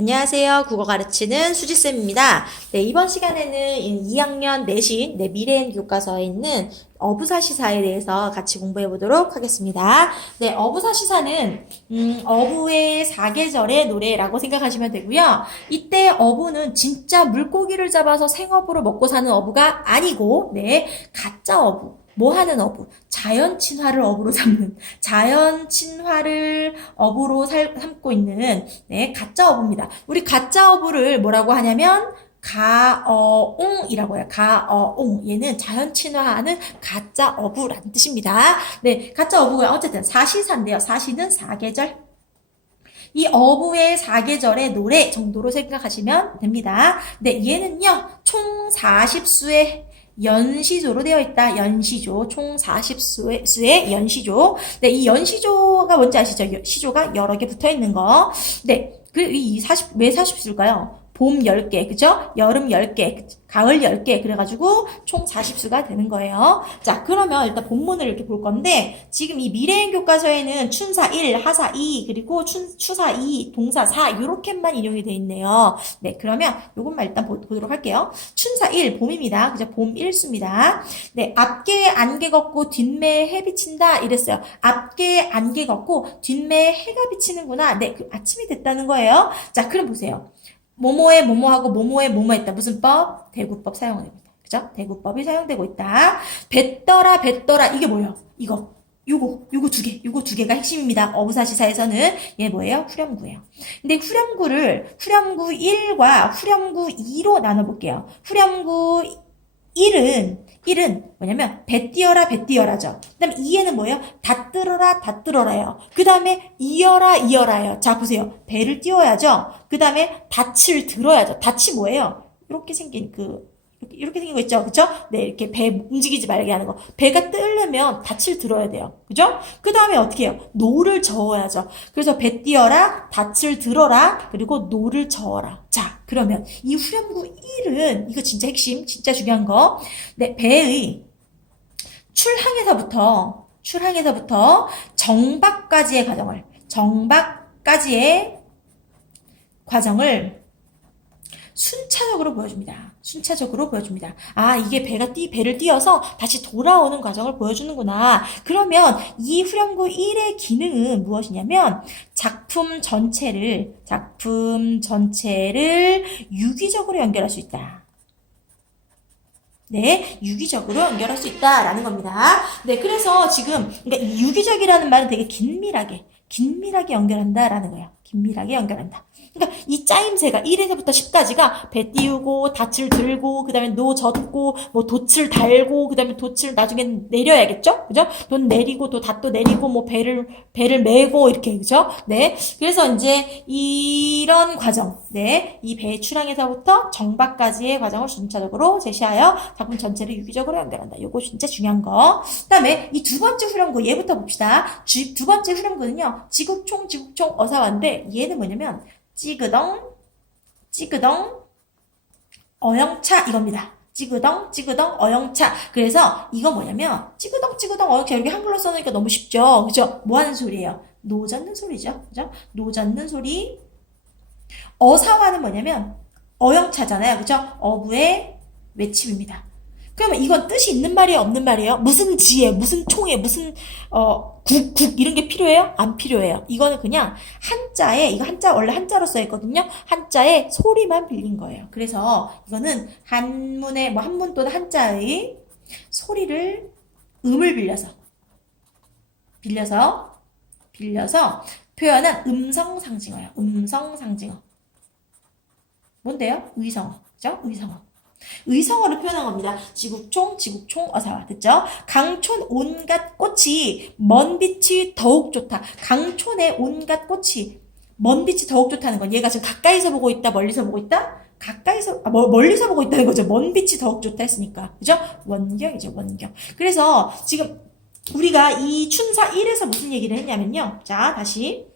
안녕하세요. 국어 가르치는 수지쌤입니다. 네, 이번 시간에는 2학년 내신 네, 미래엔 교과서에 있는 어부사시사에 대해서 같이 공부해 보도록 하겠습니다. 네, 어부사시사는 음, 어부의 사계절의 노래라고 생각하시면 되고요. 이때 어부는 진짜 물고기를 잡아서 생업으로 먹고 사는 어부가 아니고, 네, 가짜 어부. 뭐 하는 어부? 자연 친화를 어부로 삼는, 자연 친화를 어부로 살, 삼고 있는, 네, 가짜 어부입니다. 우리 가짜 어부를 뭐라고 하냐면, 가어옹이라고 해요. 가어옹. 얘는 자연 친화하는 가짜 어부라는 뜻입니다. 네, 가짜 어부가 어쨌든 사시사인데요. 사시는 사계절. 이 어부의 사계절의 노래 정도로 생각하시면 됩니다. 네, 얘는요, 총 40수의 연시조로 되어 있다. 연시조. 총 40수의 수의 연시조. 네, 이 연시조가 뭔지 아시죠? 여- 시조가 여러 개 붙어 있는 거. 네, 그이 40, 왜 40수일까요? 봄 10개, 그죠? 여름 10개, 가을 10개, 그래가지고 총 40수가 되는 거예요. 자, 그러면 일단 본문을 이렇게 볼 건데, 지금 이 미래인 교과서에는 춘사 1, 하사 2, 그리고 춘, 추사 2, 동사 4, 요렇게만 인용이 돼 있네요. 네, 그러면 요것만 일단 보, 도록 할게요. 춘사 1, 봄입니다. 그죠? 봄 1수입니다. 네, 앞게 안개 걷고 뒷매에 해 비친다. 이랬어요. 앞게 안개 걷고 뒷매에 해가 비치는구나. 네, 그 아침이 됐다는 거예요. 자, 그럼 보세요. 뭐뭐에 뭐뭐하고 뭐뭐에 뭐뭐 했다. 무슨 법? 대구법 사용됩니다. 그죠? 대구법이 사용되고 있다. 뱉더라, 뱉더라. 이게 뭐예요? 이거. 요거, 요거 두 개, 요거 두 개가 핵심입니다. 어부사시사에서는 얘 뭐예요? 후렴구예요. 근데 후렴구를 후렴구 1과 후렴구 2로 나눠볼게요. 후렴구 1은 1은 뭐냐면 배 띄어라 배 띄어라죠. 그 다음에 2에는 뭐예요? 다 들어라 다 들어라요. 그 다음에 이어라 이어라요. 자 보세요. 배를 띄워야죠. 그 다음에 닻을 들어야죠. 닻이 뭐예요? 이렇게 생긴 그 이렇게, 이렇게 생긴 거 있죠, 그죠? 네, 이렇게 배 움직이지 말게 하는 거. 배가 뜨려면 닻을 들어야 돼요, 그죠? 그 다음에 어떻게 해요? 노를 저어야죠. 그래서 배 띄어라, 닻을 들어라, 그리고 노를 저어라. 자, 그러면 이 후렴구 1은 이거 진짜 핵심, 진짜 중요한 거. 네, 배의 출항에서부터 출항에서부터 정박까지의 과정을 정박까지의 과정을 순차적으로 보여줍니다. 순차적으로 보여줍니다. 아, 이게 배가 띄, 배를 띄어서 다시 돌아오는 과정을 보여주는구나. 그러면 이 후렴구 1의 기능은 무엇이냐면 작품 전체를, 작품 전체를 유기적으로 연결할 수 있다. 네, 유기적으로 연결할 수 있다라는 겁니다. 네, 그래서 지금 그러니까 이 유기적이라는 말은 되게 긴밀하게, 긴밀하게 연결한다라는 거예요. 긴밀하게 연결한다. 그러니까 이 짜임새가 1에서부터 10까지가 배 띄우고 닻을 들고 그다음에 노 젓고 뭐 돛을 달고 그다음에 돛을 나중에 내려야겠죠? 그죠? 돛 내리고 또 닷도 내리고 뭐 배를 배를 메고 이렇게 그죠? 네. 그래서 이제 이런 과정, 네. 이 배의 출항에서부터 정박까지의 과정을 순차적으로 제시하여 작품 전체를 유기적으로 연결한다. 요거 진짜 중요한 거. 그다음에 이 두 번째 후렴구 얘부터 봅시다. 주- 두 번째 후렴구는요. 지국총 지국총 어사와 얘는 뭐냐면 찌그덩, 찌그덩, 어영차 이겁니다. 찌그덩, 찌그덩, 어영차. 그래서 이거 뭐냐면 찌그덩, 찌그덩, 어영차 이렇게 한글로 써놓으니까 너무 쉽죠. 그죠? 뭐 하는 소리예요? 노 젓는 소리죠. 그죠? 노 젓는 소리. 어사와는 뭐냐면 어영차잖아요. 그죠? 어부의 외침입니다. 그러면 이건 뜻이 있는 말이에요, 없는 말이에요? 무슨 지혜, 무슨 총에, 무슨 어, 국, 국 이런 게 필요해요? 안 필요해요. 이거는 그냥 한자에 이거 한자 원래 한자로 써 있거든요. 한자에 소리만 빌린 거예요. 그래서 이거는 한문의 뭐 한문 또는 한자의 소리를 음을 빌려서 빌려서 빌려서 표현한 음성 상징어예요. 음성 상징어. 뭔데요? 의성어. 그죠? 의성어. 의성어로 표현한 겁니다. 지국총, 지국총, 어사와. 됐죠? 강촌 온갖 꽃이 먼 빛이 더욱 좋다. 강촌의 온갖 꽃이 먼 빛이 더욱 좋다는 건 얘가 지금 가까이서 보고 있다, 멀리서 보고 있다? 가까이서, 아, 멀- 멀리서 보고 있다는 거죠. 먼 빛이 더욱 좋다 했으니까. 그죠? 원경이죠, 원경. 그래서 지금 우리가 이 춘사 1에서 무슨 얘기를 했냐면요. 자, 다시.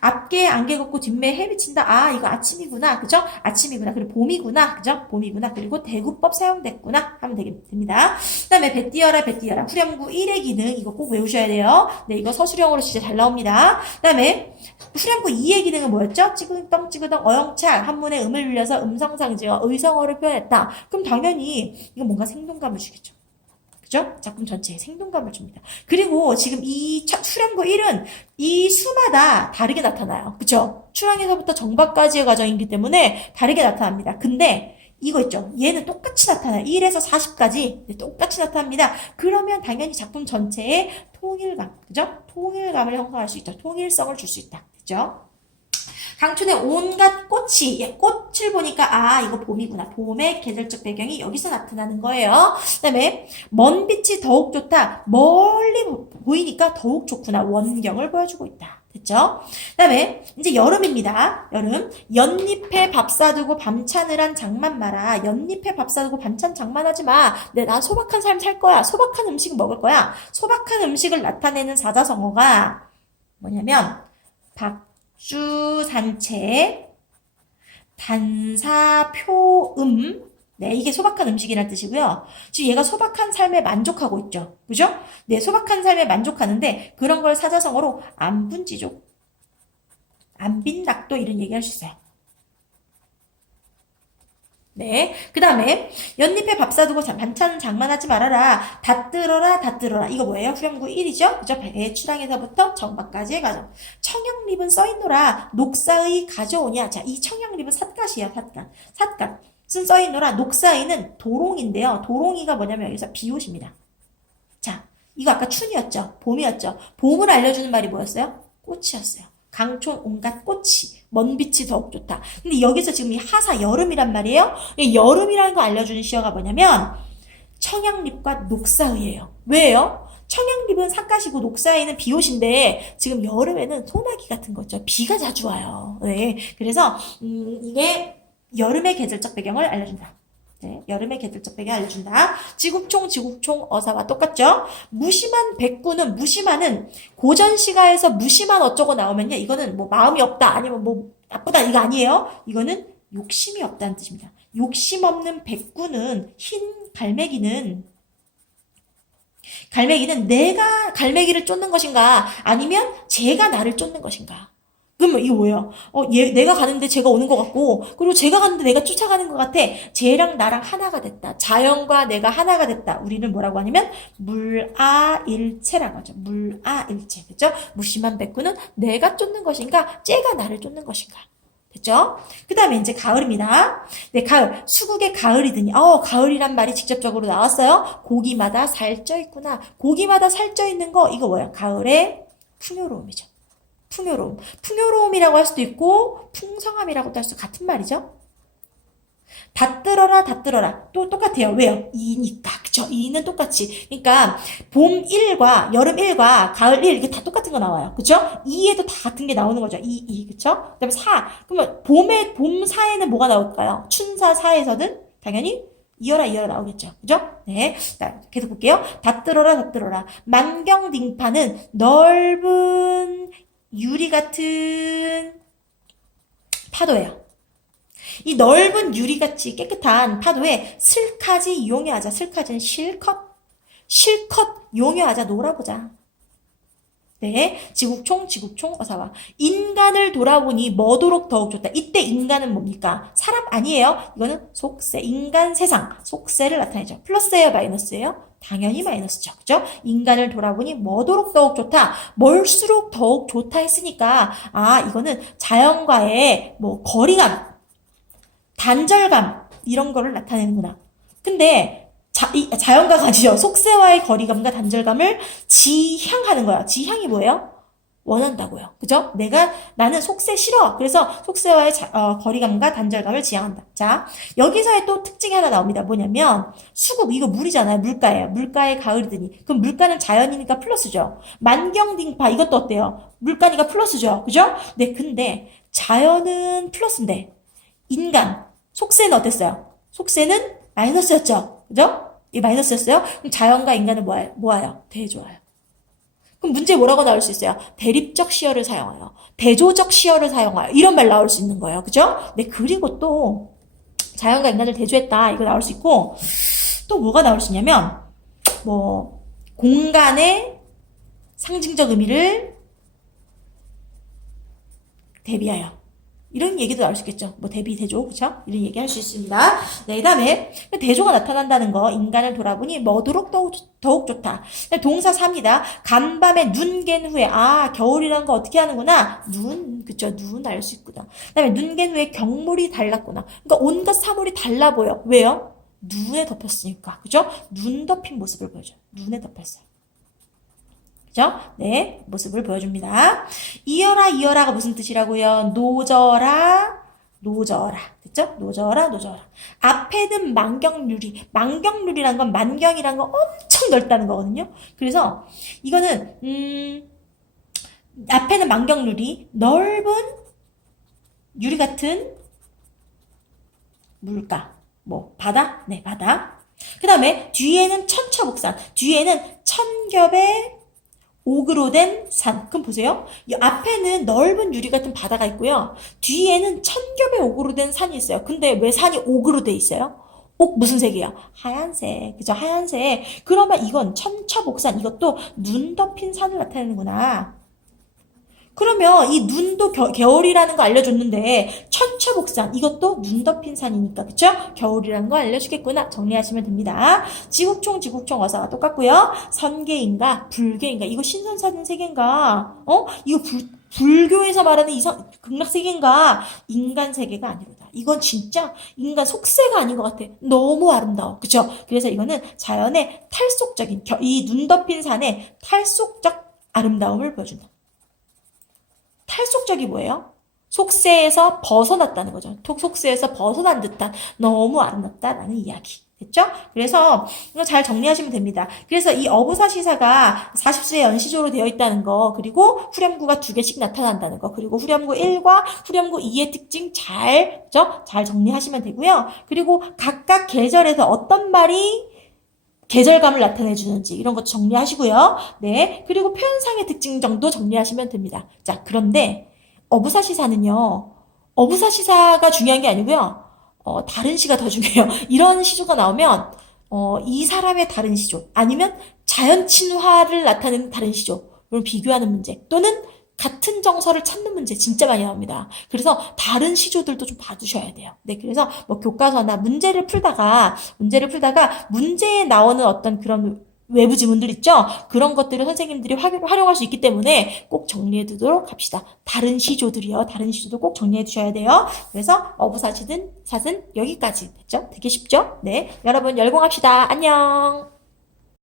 앞게 안개 걷고 뒷매에 해 비친다. 아, 이거 아침이구나. 그죠? 아침이구나. 그리고 봄이구나. 그죠? 봄이구나. 그리고 대구법 사용됐구나. 하면 됩니다. 그 다음에 배 띄어라, 배 띄어라. 후렴구 1의 기능. 이거 꼭 외우셔야 돼요. 네, 이거 서술형으로 진짜 잘 나옵니다. 그 다음에 후렴구 2의 기능은 뭐였죠? 찌그덩, 찌그덩, 어영찰. 한문에 음을 빌려서 음성상징어, 의성어를 표현했다. 그럼 당연히 이거 뭔가 생동감을 주겠죠. 그죠? 작품 전체에 생동감을 줍니다. 그리고 지금 이 첫- 수령구 1은 이 수마다 다르게 나타나요. 그쵸? 출항에서부터 정박까지의 과정이기 때문에 다르게 나타납니다. 근데 이거 있죠? 얘는 똑같이 나타나요. 1에서 40까지 똑같이 나타납니다. 그러면 당연히 작품 전체에 통일감, 그죠? 통일감을 형성할 수 있죠. 통일성을 줄 수 있다. 그죠? 강촌의 온갖 꽃이 예, 꽃을 보니까 아 이거 봄이구나. 봄의 계절적 배경이 여기서 나타나는 거예요. 그 다음에 먼 빛이 더욱 좋다. 멀리 보- 보이니까 더욱 좋구나. 원경을 보여주고 있다. 됐죠? 그 다음에 이제 여름입니다. 여름. 연잎에 밥 사두고 밤차느란 장만 마라. 연잎에 밥 사두고 밤찬 장만하지 마내난 소박한 삶 살 거야. 소박한 음식 먹을 거야. 소박한 음식을 나타내는 사자성어가 뭐냐면 박 주산채 단사표음 네, 이게 소박한 음식이라는 뜻이고요. 지금 얘가 소박한 삶에 만족하고 있죠. 그죠? 네, 소박한 삶에 만족하는데 그런 걸 사자성어로 안분지족, 안빈낙도 이런 얘기 할 수 있어요. 네. 그 다음에, 연잎에 밥 사두고 자- 반찬 장만하지 말아라. 다 뜯어라, 다 뜯어라. 이거 뭐예요? 후렴구 1이죠? 그죠? 배추랑에서부터 정박까지의 과정. 청양립은 써있노라. 녹사의 가져오냐. 자, 이 청양립은 삿갓이에요, 삿갓. 삿갓은 써있노라. 녹사의는 도롱인데요. 도롱이가 뭐냐면 여기서 비옷입니다. 자, 이거 아까 춘이었죠? 봄이었죠? 봄을 알려주는 말이 뭐였어요? 꽃이었어요. 강촌 온갖 꽃이 먼 빛이 더욱 좋다. 근데 여기서 지금 이 하사 여름이란 말이에요. 이 여름이라는 거 알려주는 시어가 뭐냐면 청양립과 녹사의예요. 왜요? 청양립은 삿갓이고 녹사의는 비옷인데 지금 여름에는 소나기 같은 거죠. 비가 자주 와요. 네. 그래서 음, 이게 여름의 계절적 배경을 알려준다. 네, 계절적 배경 알려준다. 지국총, 지국총, 어사와 똑같죠? 무심한 백구는, 무심한은 고전시가에서 무심한 어쩌고 나오면요. 이거는 뭐 마음이 없다, 아니면 뭐 나쁘다, 이거 아니에요. 이거는 욕심이 없다는 뜻입니다. 욕심 없는 백구는, 흰 갈매기는, 갈매기는 내가 갈매기를 쫓는 것인가, 아니면 제가 나를 쫓는 것인가. 그러면 이거 뭐예요? 어, 얘, 내가 가는데 제가 오는 것 같고, 그리고 제가 가는데 내가 쫓아가는 것 같아. 쟤랑 나랑 하나가 됐다. 자연과 내가 하나가 됐다. 우리는 뭐라고 하냐면, 물아일체라고 하죠. 물아일체. 그죠? 무심한 백구는 내가 쫓는 것인가, 쟤가 나를 쫓는 것인가. 됐죠? 그 다음에 이제 가을입니다. 네, 가을. 수국의 가을이더니, 어, 가을이란 말이 직접적으로 나왔어요. 고기마다 살쪄 있구나. 고기마다 살쪄 있는 거, 이거 뭐야? 가을의 풍요로움이죠. 풍요로움. 풍요로움이라고 할 수도 있고, 풍성함이라고도 할 수 같은 말이죠. 다 들어라, 다 들어라. 또 똑같아요. 왜요? 이니까. 그쵸? 이는 똑같이. 그러니까, 봄 1과 여름 1과 가을 1, 이게 다 똑같은 거 나와요. 그쵸? 2에도 다 같은 게 나오는 거죠. 2, 2. 그쵸? 그 다음에 4. 그러면 봄에, 봄 4에는 뭐가 나올까요? 춘사 4에서는 당연히 이어라, 이어라 나오겠죠. 그죠? 네. 자, 계속 볼게요. 다 들어라, 다 들어라. 만경딩파는 넓은 유리 같은 파도예요. 이 넓은 유리같이 깨끗한 파도에 슬카지 용여하자. 슬카지는 실컷, 실컷 용여하자. 놀아보자. 네. 지국총, 지국총, 어사와. 인간을 돌아보니 뭐도록 더욱 좋다. 이때 인간은 뭡니까? 사람 아니에요. 이거는 속세, 인간 세상, 속세를 나타내죠. 플러스예요, 마이너스예요? 당연히 마이너스죠. 그죠? 인간을 돌아보니 뭐도록 더욱 좋다. 멀수록 더욱 좋다 했으니까, 아, 이거는 자연과의 뭐 거리감, 단절감, 이런 거를 나타내는구나. 근데, 자, 이, 자연과가 아니죠. 속세와의 거리감과 단절감을 지향하는 거야. 지향이 뭐예요? 원한다고요. 그죠? 내가, 나는 속세 싫어. 그래서 속세와의 자- 어, 거리감과 단절감을 지향한다. 자, 여기서의 또 특징이 하나 나옵니다. 뭐냐면, 수국, 이거 물이잖아요. 물가예요. 물가의 가을이더니. 그럼 물가는 자연이니까 플러스죠. 만경딩파, 이것도 어때요? 물가니까 플러스죠. 그죠? 네, 근데, 자연은 플러스인데, 인간, 속세는 어땠어요? 속세는 마이너스였죠. 그죠? 이 마이너스였어요? 그럼 자연과 인간은 뭐예요? 뭐예요? 대조와요. 그럼 문제 뭐라고 나올 수 있어요? 대립적 시어를 사용하여, 대조적 시어를 사용하여 이런 말 나올 수 있는 거예요. 그죠? 네, 그리고 또 자연과 인간을 대조했다 이거 나올 수 있고 또 뭐가 나올 수 있냐면 뭐 공간의 상징적 의미를 대비하여 이런 얘기도 나올 수 있겠죠. 뭐 대비 대조 그렇죠? 이런 얘기 할 수 있습니다. 네, 그다음에 대조가 나타난다는 거 인간을 돌아보니 뭐도록 더욱, 더욱 좋다. 동사 3이다. 간밤에 눈 갠 후에 아 겨울이라는 거 어떻게 하는구나 눈 그쵸 눈알 수 있구나. 그다음에 눈 갠 후에 경물이 달랐구나. 그러니까 온갖 사물이 달라 보여. 왜요? 눈에 덮였으니까 그죠? 눈 덮인 모습을 보여줘. 눈에 덮였어요. 그죠? 네, 모습을 보여줍니다. 이어라, 이어라가 무슨 뜻이라고요? 노져라, 노져라. 됐죠? 노져라, 노져라. 앞에는 만경유리. 만경유리란 건 만경이란 건 엄청 넓다는 거거든요. 그래서 이거는, 음, 앞에는 만경유리, 넓은 유리 같은 물가. 뭐, 바다? 네, 바다. 그 다음에 뒤에는 천처복산. 뒤에는 천겹의 옥으로 된 산. 그럼 보세요. 이 앞에는 넓은 유리 같은 바다가 있고요. 뒤에는 천겹의 옥으로 된 산이 있어요. 근데 왜 산이 옥으로 돼 있어요? 옥 무슨 색이에요? 하얀색. 그죠? 하얀색. 그러면 이건 천처복산. 이것도 눈 덮인 산을 나타내는구나. 그러면 이 눈도 겨, 겨울이라는 거 알려줬는데 천처복산 이것도 눈 덮인 산이니까 그쵸? 겨울이라는 거 알려주겠구나 정리하시면 됩니다. 지국총 지국총 어사가 똑같고요. 선계인가 불교인가 이거 신선사진 세계인가 어? 이거 불, 불교에서 말하는 이성 극락 세계인가 인간 세계가 아니로다. 이건 진짜 인간 속세가 아닌 것 같아. 너무 아름다워. 그쵸? 그래서 이거는 자연의 탈속적인 이 눈 덮인 산의 탈속적 아름다움을 보여준다. 탈속적이 뭐예요? 속세에서 벗어났다는 거죠. 속세에서 벗어난 듯한 너무 아름답다라는 이야기. 됐죠? 그래서 이거 잘 정리하시면 됩니다. 그래서 이 어부사 시사가 40수의 연시조로 되어 있다는 거, 그리고 후렴구가 두 개씩 나타난다는 거, 그리고 후렴구 1과 후렴구 2의 특징 잘, 그죠? 잘 정리하시면 되고요. 그리고 각각 계절에서 어떤 말이 계절감을 나타내 주는지 이런 것 정리하시고요. 네. 그리고 표현상의 특징 정도 정리하시면 됩니다. 자, 그런데 어부사시사는요. 어부사시사가 중요한 게 아니고요. 어, 다른 시가 더 중요해요. 이런 시조가 나오면 어, 이 사람의 다른 시조 아니면 자연 친화를 나타내는 다른 시조 이걸 비교하는 문제 또는 같은 정서를 찾는 문제 진짜 많이 나옵니다. 그래서 다른 시조들도 좀 봐주셔야 돼요. 네, 그래서 뭐 교과서나 문제를 풀다가 문제를 풀다가 문제에 나오는 어떤 그런 외부 지문들 있죠? 그런 것들을 선생님들이 활용할 수 있기 때문에 꼭 정리해 두도록 합시다. 다른 시조들이요. 다른 시조도 꼭 정리해 두셔야 돼요. 그래서 어부사시든 사은 여기까지 됐죠? 되게 쉽죠? 네. 여러분 열공합시다. 안녕.